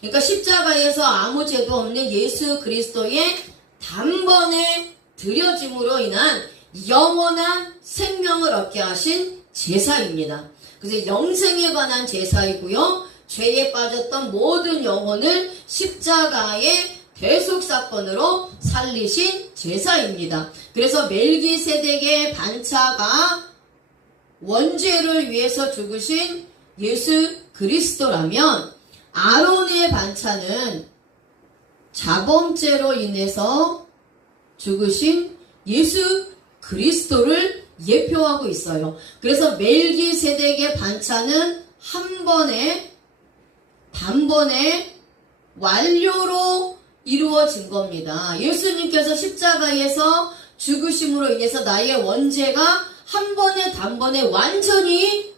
그러니까 십자가에서 아무 죄도 없는 예수 그리스도의 단번에 드려짐으로 인한 영원한 생명을 얻게 하신 제사입니다. 그래서 영생에 관한 제사이고요. 죄에 빠졌던 모든 영혼을 십자가의 대속 사건으로 살리신 제사입니다. 그래서 멜기세덱의 반차가 원죄를 위해서 죽으신 예수 그리스도라면 아론의 반차는 자범죄로 인해서 죽으신 예수 그리스도를 예표하고 있어요. 그래서 멜기세덱의 반차는 한 번에 단번에 완료로 이루어진 겁니다. 예수님께서 십자가에서 죽으심으로 인해서 나의 원죄가 한 번에 단번에 완전히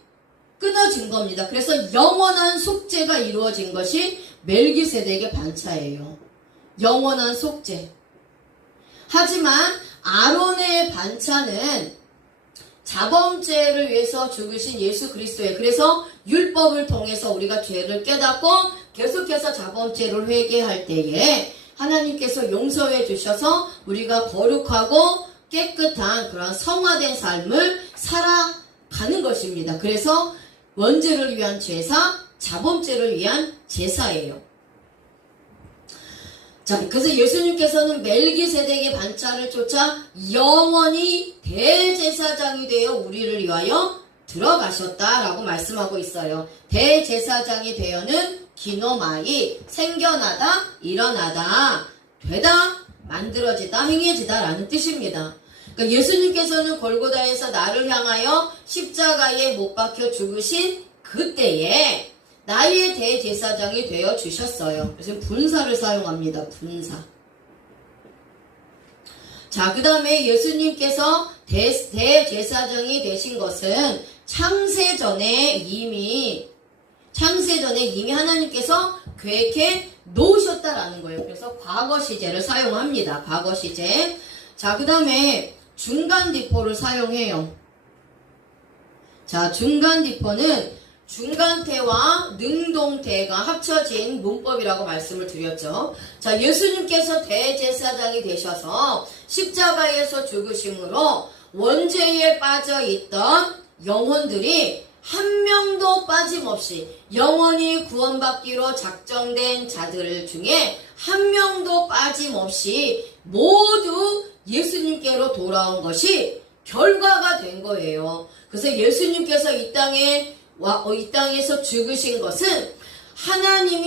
끊어진 겁니다. 그래서 영원한 속죄가 이루어진 것이 멜기세덱의 반차예요. 영원한 속죄. 하지만 아론의 반차는 자범죄를 위해서 죽으신 예수 그리스도예요. 그래서 율법을 통해서 우리가 죄를 깨닫고 계속해서 자범죄를 회개할 때에 하나님께서 용서해 주셔서 우리가 거룩하고 깨끗한 그런 성화된 삶을 살아가는 것입니다. 그래서 원죄를 위한 제사, 자범죄를 위한 제사예요. 자, 그래서 예수님께서는 멜기세덱의 반차를 쫓아 영원히 대제사장이 되어 우리를 위하여 들어가셨다라고 말씀하고 있어요. 대제사장이 되어는 기노마이 생겨나다, 일어나다, 되다, 만들어지다, 행해지다라는 뜻입니다. 그러니까 예수님께서는 골고다에서 나를 향하여 십자가에 못 박혀 죽으신 그때에 나의 대제사장이 되어 주셨어요. 그래서 분사를 사용합니다. 분사. 자, 그 다음에 예수님께서 대, 대제사장이 되신 것은 창세전에 이미, 창세전에 이미 하나님께서 계획해 놓으셨다라는 거예요. 그래서 과거 시제를 사용합니다. 과거 시제. 자, 그 다음에 중간 디포를 사용해요. 자, 중간 디포는 중간태와 능동태가 합쳐진 문법이라고 말씀을 드렸죠. 자, 예수님께서 대제사장이 되셔서 십자가에서 죽으심으로 원죄에 빠져 있던 영혼들이 한 명도 빠짐없이 영원히 구원받기로 작정된 자들 중에 한 명도 빠짐없이 모두 예수님께로 돌아온 것이 결과가 된 거예요. 그래서 예수님께서 이 땅에 와, 어, 이 땅에서 죽으신 것은 하나님이